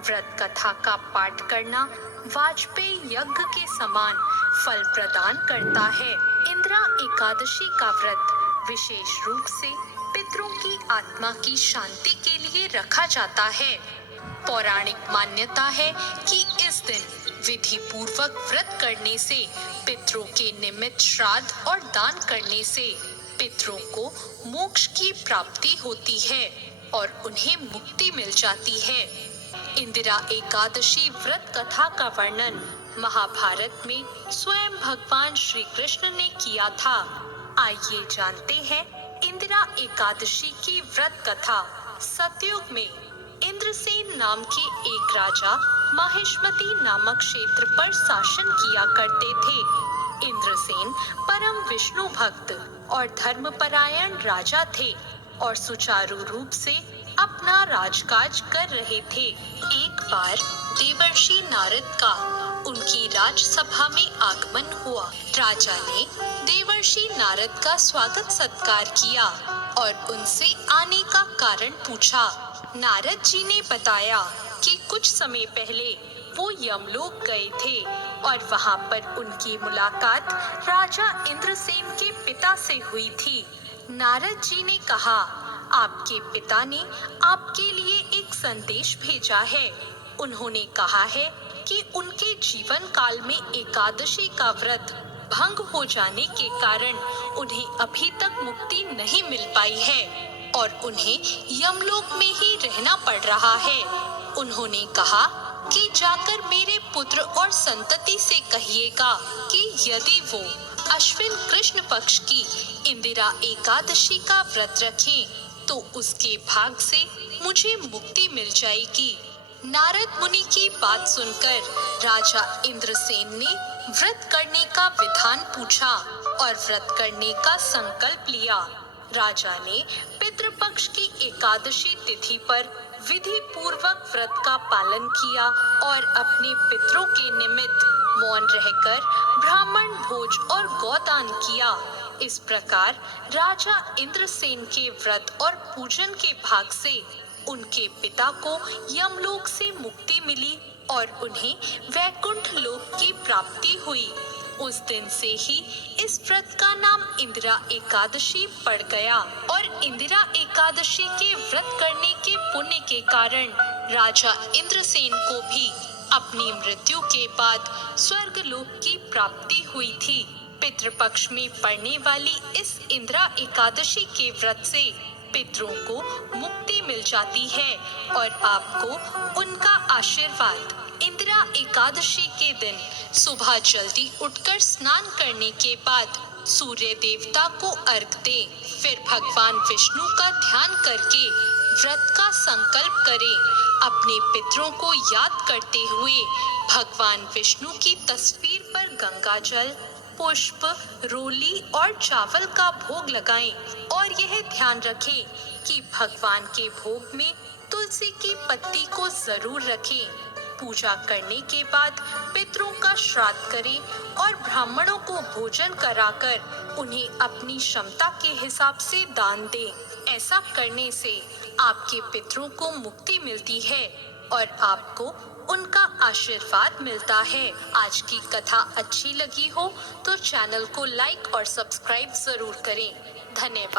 व्रत कथा का पाठ करना वाजपेयी यज्ञ के समान फल प्रदान करता है। इंदिरा एकादशी का व्रत विशेष रूप से पितरों की आत्मा की शांति के लिए रखा जाता है। पौराणिक मान्यता है कि इस दिन विधि पूर्वक व्रत करने से, पितरों के निमित्त श्राद्ध और दान करने से पितरों को मोक्ष की प्राप्ति होती है और उन्हें मुक्ति मिल जाती है। इंदिरा एकादशी व्रत कथा का वर्णन महाभारत में स्वयं भगवान श्री कृष्ण ने किया था। आइए जानते हैं इंदिरा एकादशी की व्रत कथा। सतयुग में इंद्रसेन नाम के एक राजा माहिष्मती नामक क्षेत्र पर शासन किया करते थे। इंद्रसेन परम विष्णु भक्त और धर्मपरायण राजा थे और सुचारू रूप से अपना राजकाज कर रहे थे। एक बार देवर्षि नारद का उनकी राजसभा में आगमन हुआ। राजा ने देवर्षि नारद का स्वागत सत्कार किया और उनसे आने का कारण पूछा। नारद जी ने बताया कि कुछ समय पहले वो यमलोक गए थे और वहां पर उनकी मुलाकात राजा इंद्रसेन के पिता से हुई थी। नारद जी ने कहा, आपके पिता ने आपके लिए एक संदेश भेजा है। उन्होंने कहा है कि उनके जीवन काल में एकादशी का व्रत भंग हो जाने के कारण उन्हें अभी तक मुक्ति नहीं मिल पाई है और उन्हें यमलोक में ही रहना पड़ रहा है। उन्होंने कहा कि जाकर मेरे पुत्र और संतति से कहिएगा कि यदि वो अश्विन कृष्ण पक्ष की इंदिरा एकादशी का व्रत रखें तो उसके भाग से मुझे मुक्ति मिल जाएगी। नारद मुनि की बात सुनकर राजा इंद्रसेन ने व्रत करने का विधान पूछा और व्रत करने का संकल्प लिया। राजा ने पितृपक्ष की एकादशी तिथि पर विधि पूर्वक व्रत का पालन किया और अपने पितरों के निमित्त मौन रहकर ब्राह्मण भोज और गौदान किया। इस प्रकार राजा इंद्रसेन के व्रत और पूजन के भाग से उनके पिता को यमलोक से मुक्ति मिली और उन्हें वैकुंठ लोक की प्राप्ति हुई। उस दिन से ही इस व्रत का नाम इंदिरा एकादशी पड़ गया और इंदिरा एकादशी के व्रत करने के पुण्य के कारण राजा इंद्रसेन को भी अपनी मृत्यु के बाद स्वर्ग लोक की प्राप्ति हुई थी। पितृपक्ष में पड़ने वाली इस इंदिरा एकादशी के व्रत से पितरों को मुक्ति मिल जाती है और आपको उनका आशीर्वाद। इंदिरा एकादशी के दिन सुबह जल्दी उठकर स्नान करने के बाद सूर्य देवता को अर्घ दें, फिर भगवान विष्णु का ध्यान करके व्रत का संकल्प करें। अपने पितरों को याद करते हुए भगवान विष्णु की तस्वीर पर गंगा जल, पुष्प, रोली और चावल का भोग लगाएं और यह ध्यान रखें कि भगवान के भोग में तुलसी की पत्ती को जरूर रखें। पूजा करने के बाद पितरों का श्राद्ध करें और ब्राह्मणों को भोजन कराकर उन्हें अपनी क्षमता के हिसाब से दान दें। ऐसा करने से आपके पितरों को मुक्ति मिलती है और आपको उनका आशीर्वाद मिलता है। आज की कथा अच्छी लगी हो तो चैनल को लाइक और सब्सक्राइब जरूर करें। धन्यवाद।